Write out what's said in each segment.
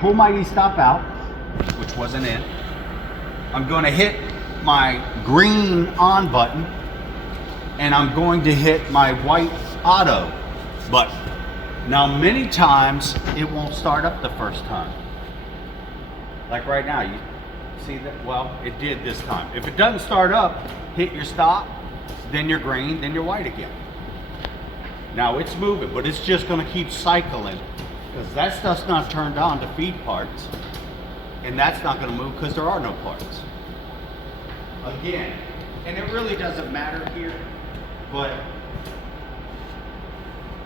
pull my e-stop out, which wasn't in. I'm going to hit my green on button, and I'm going to hit my white auto button. Now, many times it won't start up the first time. Like right now, you see that? Well, it did this time. If it doesn't start up, hit your stop, then your green, then your white again. Now it's moving, but it's just going to keep cycling because that stuff's not turned on to feed parts, and that's not going to move because there are no parts. Again, and it really doesn't matter here, but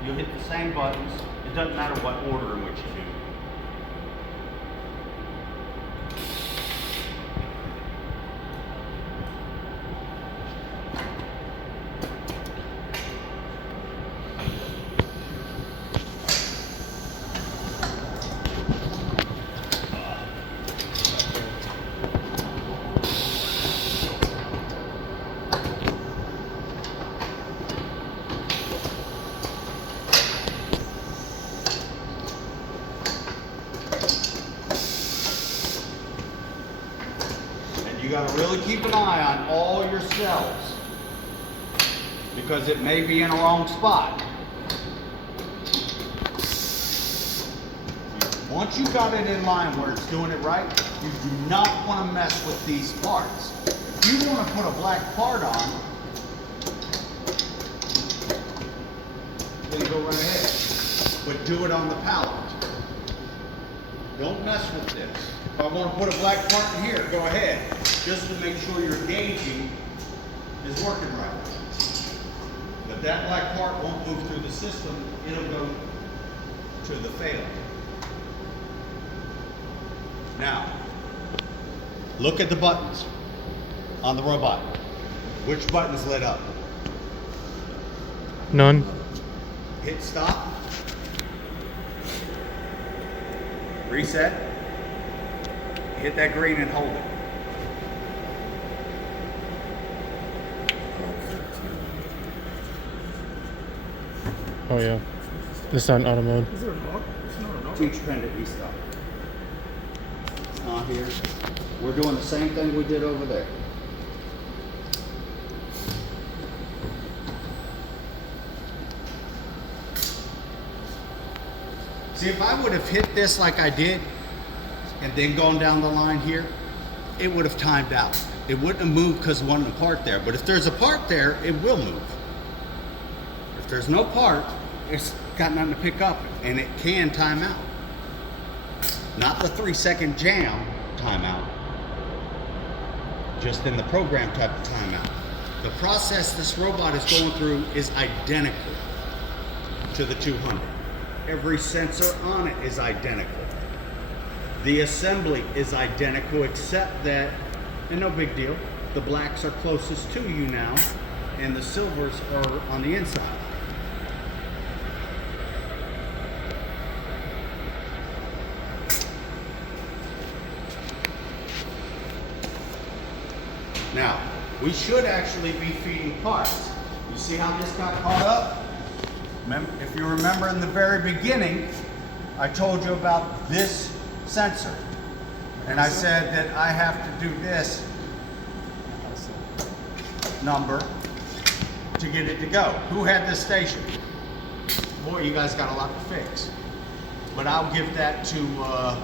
you hit the same buttons. It doesn't matter what order in which you do. You got to really keep an eye on all your cells because it may be in a wrong spot. Once you got it in line where it's doing it right, you do not want to mess with these parts. If you want to put a black part on, then go right ahead. But do it on the pallet. Don't mess with this. If I want to put a black part in here, go ahead. Just to make sure your gauging is working right. But that black part won't move through the system. It'll go to the fail. Now, look at the buttons on the robot. Which button's lit up? None. Hit stop. Reset. Hit that green and hold it. Oh yeah. This is on auto mode. Is there a lock? It's not a lock. Teach pendant e-stop. It's not here. We're doing the same thing we did over there. See, if I would have hit this like I did and then gone down the line here, it would have timed out. It wouldn't have moved because there wasn't a part there. But if there's a part there, it will move. If there's no part, it's got nothing to pick up, and it can time out. Not the 3-second jam timeout, just in the program type of timeout. The process this robot is going through is identical to the 200. Every sensor on it is identical. The assembly is identical except that, and no big deal, the blacks are closest to you now, and the silvers are on the inside. Now, we should actually be feeding parts. You see how this got caught up? If you remember in the very beginning, I told you about this sensor. And I said that I have to do this number to get it to go. Who had this station? Boy, you guys got a lot to fix. But I'll give that to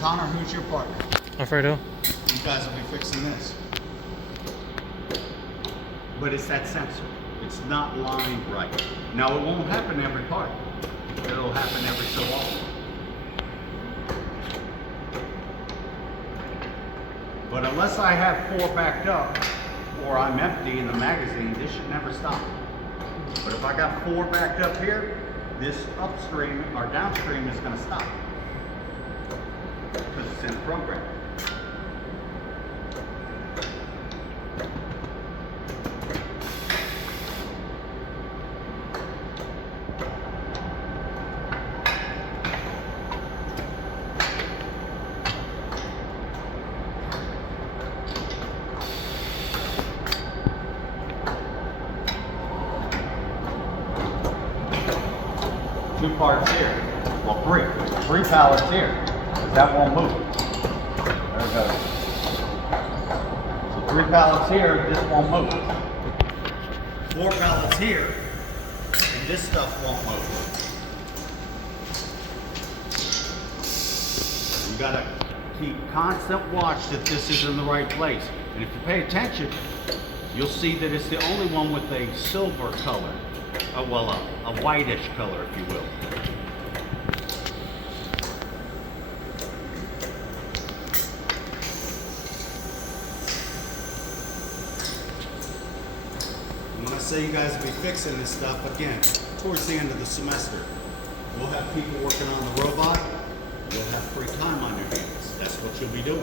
Connor, who's your partner. Alfredo. You guys will be fixing this. But it's that sensor. It's not lined right. Now, it won't happen every part. It'll happen every so often. But unless I have 4 backed up, or I'm empty in the magazine, this should never stop. But if I got 4 backed up here, this upstream or downstream is going to stop. Because it's in the program. Two parts here. Well, three 3 pallets here. That won't move. There it goes. So 3 pallets here, this won't move. 4 pallets here, and this stuff won't move. You gotta keep constant watch that this is in the right place. And if you pay attention, you'll see that it's the only one with a silver color. Well, a whitish color, if you will. And when I say you guys will be fixing this stuff, again, towards the end of the semester, we'll have people working on the robot. You'll have free time on your hands. That's what you'll be doing.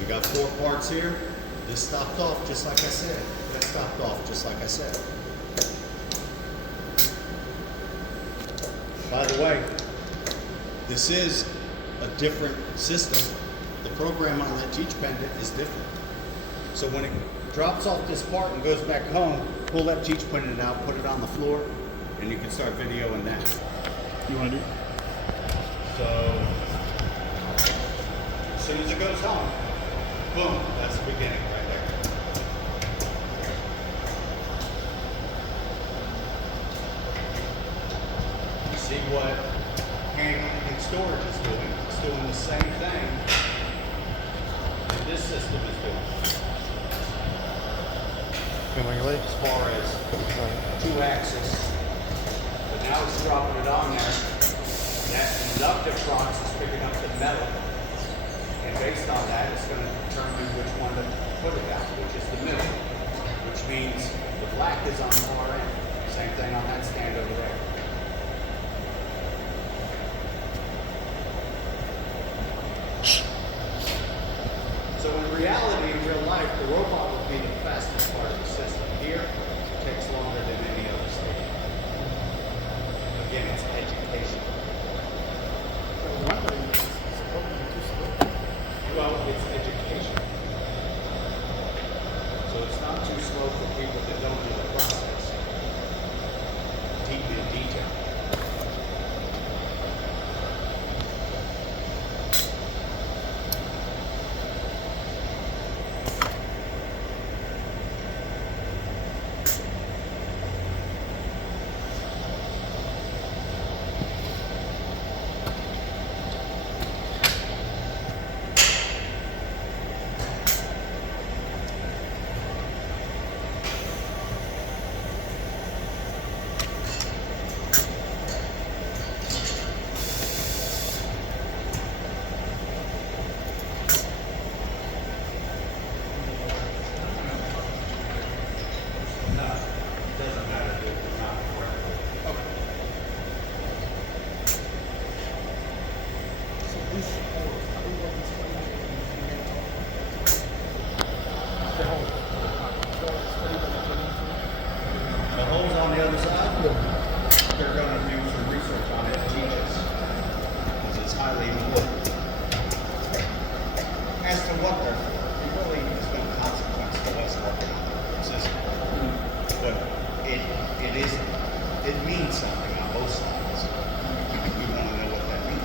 We got 4 parts here. This stopped off just like I said. That stopped off just like I said. By the way, this is a different system. The program on that teach pendant is different. So when it drops off this part and goes back home, pull that teach pendant out, put it on the floor, and you can start videoing that. You want to do it? So as soon as it goes home, boom, that's the beginning right there. You see what handling and storage is doing? It's doing the same thing that this system is doing. As far as 2-axis, but now it's dropping it on there. That inductive prox is picking up the metal. And based on that, it's going to determine which one to put it at, which is the middle. Which means the black is on the far end. Same thing on that stand over there. So in reality, in real life, the robot will be the fastest part of the system. Here, it takes longer than any other station. Again, it's education. Well, it's education. So it's not too slow for people that don't know the process. Deep in detail. The holes on the other side, they're going to do some research on it and teach us, because it's highly important. As to what they're for, it really is no consequence to us working on the system. But it means something on both sides. We want to know what that means.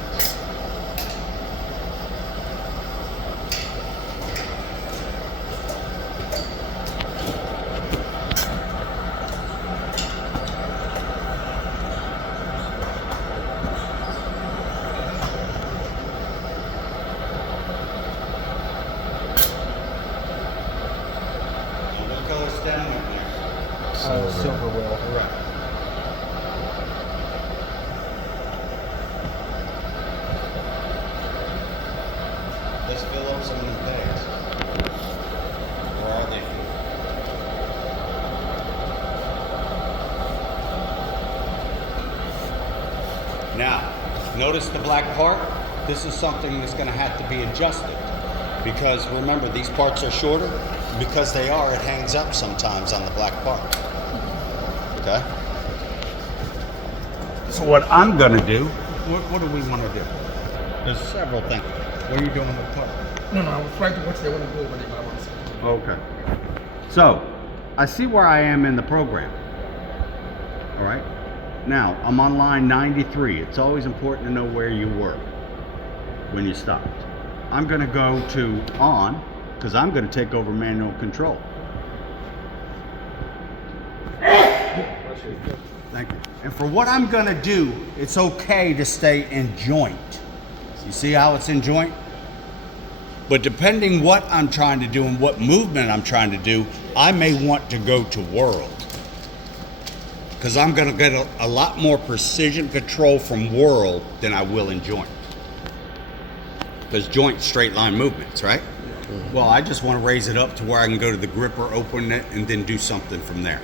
Down there. Silver will. Correct. Let's fill up some of the bags. Where are they for? Now, notice the black part? This is something that's going to have to be adjusted. Because remember, these parts are shorter. Because they are, it hangs up sometimes on the black part. Okay? So what I'm gonna do, what do we want to do? There's several things. What are you doing with the part? No, I was trying to watch the one and go over there by once. Okay. So, I see where I am in the program. All right. Now, I'm on line 93. It's always important to know where you were when you stopped. I'm going to go to on, because I'm going to take over manual control. Thank you. And for what I'm going to do, it's okay to stay in joint. You see how it's in joint? But depending what I'm trying to do and what movement I'm trying to do, I may want to go to world. Because I'm going to get a lot more precision control from world than I will in joint. Because joint straight line movements, right? Well, I just want to raise it up to where I can go to the gripper, open it, and then do something from there.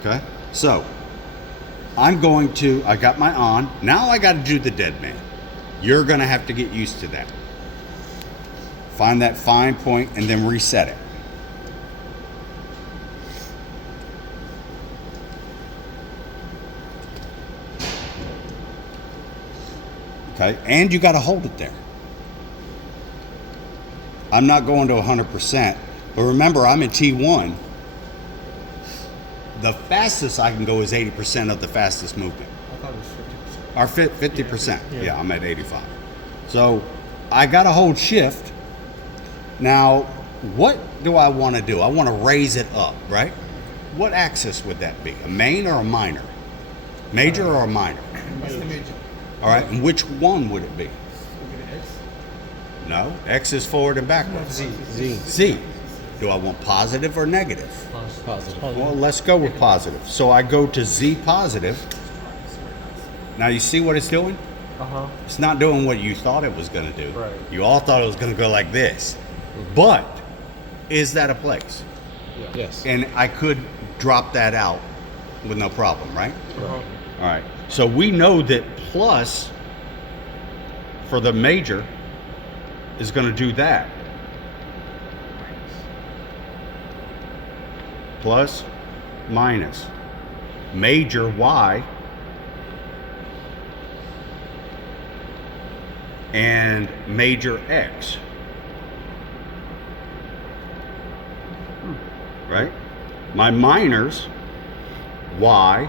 Okay? So, I got my on. Now I got to do the dead man. You're going to have to get used to that. Find that fine point and then reset it. Okay, and you got to hold it there. I'm not going to 100%, but remember I'm in T1. The fastest I can go is 80% of the fastest movement. I thought it was 50%. Or 50%. Yeah, I'm at 85. So I got to hold shift. Now, what do I want to do? I want to raise it up, right? What axis would that be? A main or a minor? Major or a minor? That's the major. All right, and which one would it be? Okay, the X. No, X is forward and backwards. Z. Do I want positive or negative? Positive. Well, let's go with positive. So I go to Z positive. Now you see what it's doing? Uh-huh. It's not doing what you thought it was going to do. Right. You all thought it was going to go like this. But is that a place? Yes. And I could drop that out with no problem, right? Uh-huh. All right. So we know that plus for the major is going to do that. Plus, minus. Major Y and major X. Right? My minors, Y,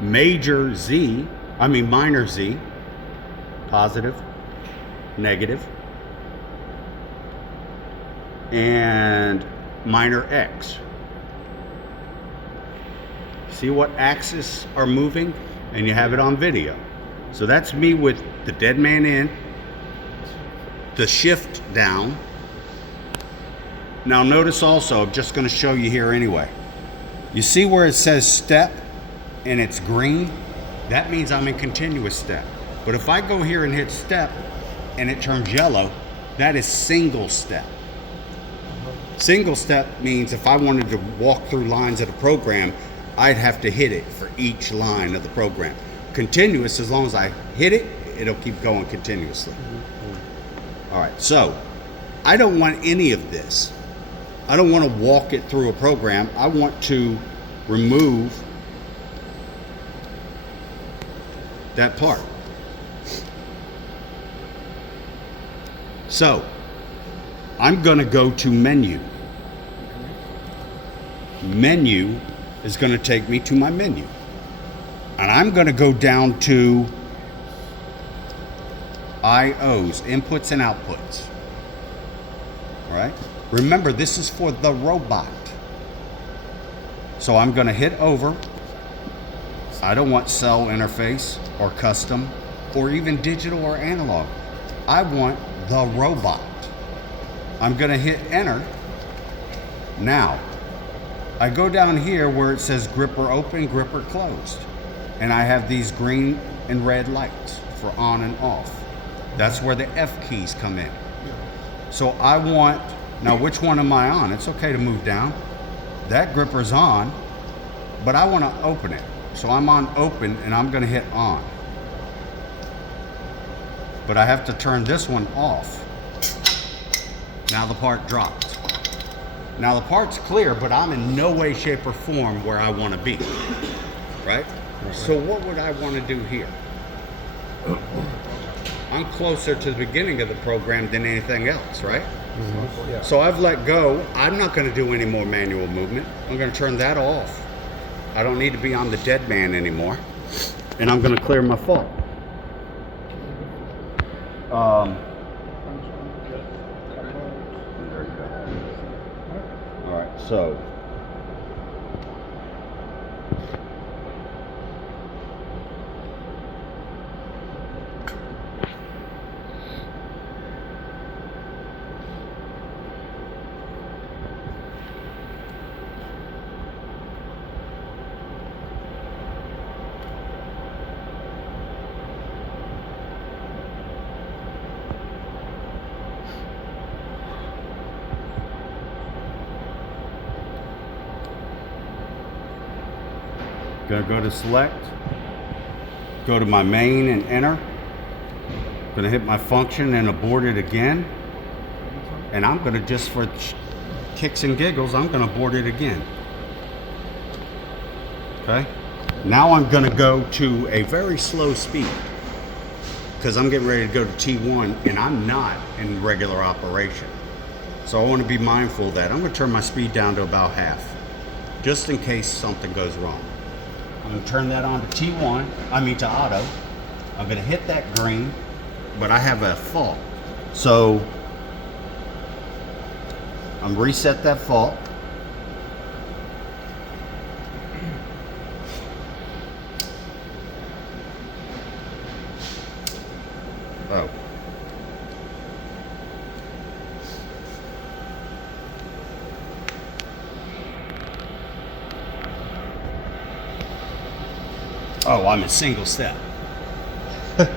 minor Z, positive, negative, and minor X. See what axes are moving? And you have it on video. So that's me with the dead man in, the shift down. Now notice also, I'm just going to show you here anyway. You see where it says step and it's green? That means I'm in continuous step. But if I go here and hit step and it turns yellow, that is single step. Single step means if I wanted to walk through lines of the program, I'd have to hit it for each line of the program. Continuous, as long as I hit it, it'll keep going continuously. All right, so I don't want any of this. I don't want to walk it through a program. I want to remove that part. So I'm going to go to menu. Menu is going to take me to my menu. And I'm going to go down to IOs, inputs and outputs. All right? Remember, this is for the robot. So I'm going to hit over. I don't want cell interface or custom or even digital or analog. I want the robot. I'm going to hit enter. Now, I go down here where it says gripper open, gripper closed. And I have these green and red lights for on and off. That's where the F keys come in. So I want, now which one am I on? It's okay to move down. That gripper's on, but I want to open it. So I'm on open and I'm going to hit on. But I have to turn this one off. Now the part dropped. Now the part's clear, but I'm in no way, shape, or form where I want to be. Right? So what would I want to do here? I'm closer to the beginning of the program than anything else, right? Yeah. So I've let go. I'm not going to do any more manual movement. I'm going to turn that off. I don't need to be on the dead man anymore. And I'm going to clear my fault. All right, so gonna go to select, go to my main and enter. Gonna hit my function and abort it again. And I'm gonna just for kicks and giggles, I'm gonna abort it again. Okay? Now I'm gonna go to a very slow speed because I'm getting ready to go to T1 and I'm not in regular operation. So I wanna be mindful of that. I'm gonna turn my speed down to about half just in case something goes wrong. I'm gonna turn that on to T1, to auto. I'm gonna hit that green, but I have a fault. So I'm reset that fault. Oh. Oh, I'm in single step. And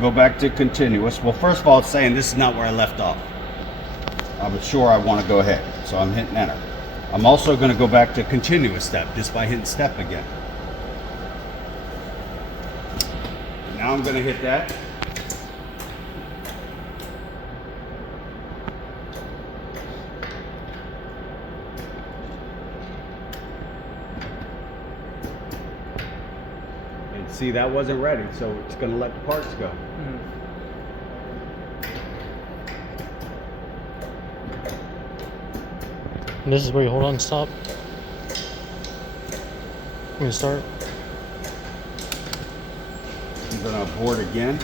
go back to continuous. Well, first of all, it's saying this is not where I left off. I'm sure I want to go ahead, so I'm hitting enter. I'm also going to go back to continuous step just by hitting step again. Now I'm going to hit that. And see, that wasn't ready, so it's going to let the parts go. And this is where you hold on and stop. When you start. I'm going to abort again.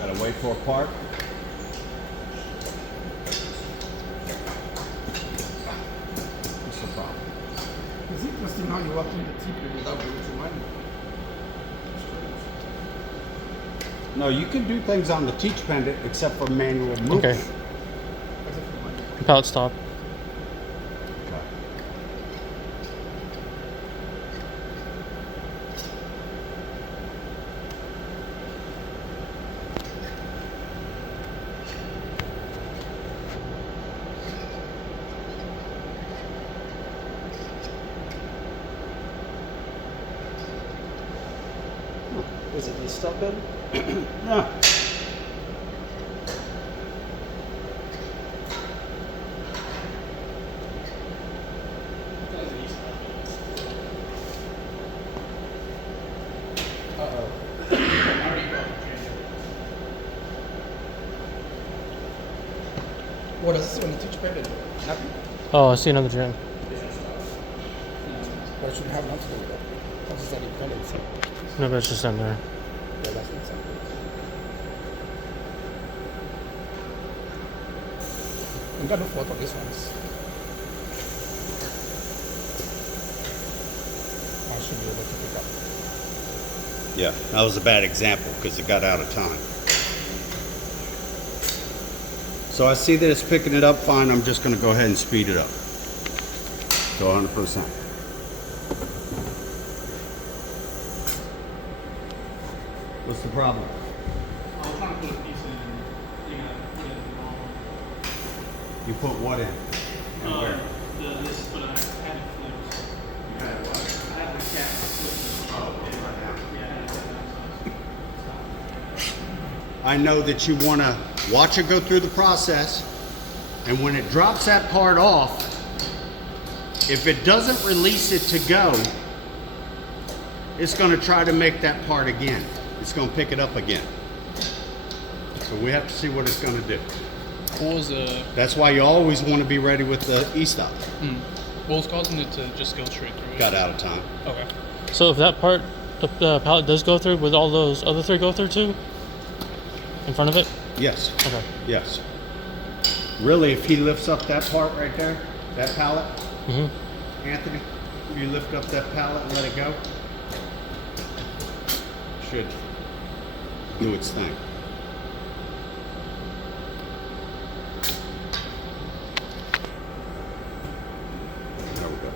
Gotta wait for a part. What's the problem? It's interesting how you walk in the TP without going to money. No, you can do things on the teach pendant except for manual movement. Okay. Except for money. Pallet stop. Okay. Was it the stop button? No. What does this one teach better? Nothing. Oh, I see another gen. But it should have nothing to do with that. That's just an dependency. No, but it's just in there. Yeah, that's not something. I'm gonna photo this ones. I should be able to pick up. Yeah, that was a bad example because it got out of time. So I see that it's picking it up fine. I'm just going to go ahead and speed it up to 100%. What's the problem? I was trying to put a piece in, put it in the wrong. You put what in? where? This, but I had it flipped. You had what? I had the cap flipped. Oh, okay, right now. Yeah, I had that. I know that you want to watch it go through the process, and when it drops that part off, if it doesn't release it to go, it's going to try to make that part again. It's going to pick it up again. So we have to see what it's going to do. What was That's why you always want to be ready with the e-stop. what was causing it to just go straight through? Got out of time. Okay. So if that part, the pallet does go through, would all those other three go through too? In front of it? Yes. Okay. Yes. Really, if he lifts up that part right there, that pallet, Anthony, if you lift up that pallet and let it go, should do its thing. There we go.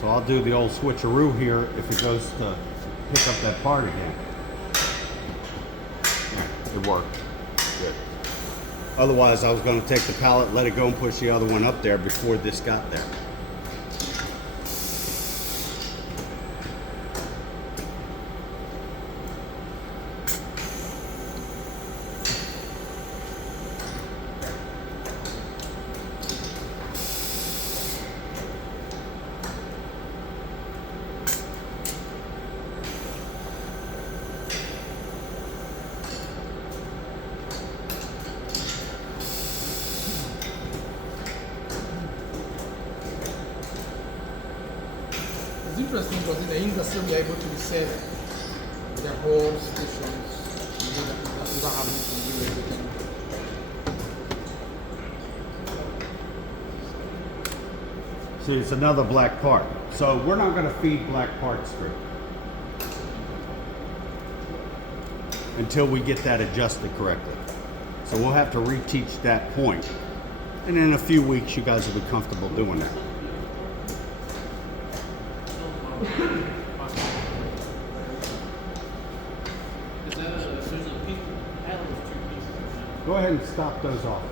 So I'll do the old switcheroo here if it goes to pick up that part again. Yeah, it worked. Good. Otherwise, I was going to take the pallet, let it go, and push the other one up there before this got there. It's interesting because in the industry we are able to sell the whole stations. Without having to do everything. See, it's another black part. So we're not going to feed black parts through until we get that adjusted correctly. So we'll have to reteach that point. And in a few weeks, you guys will be comfortable doing that. Is that there's a piece, I have two pieces. Go ahead and stop those off.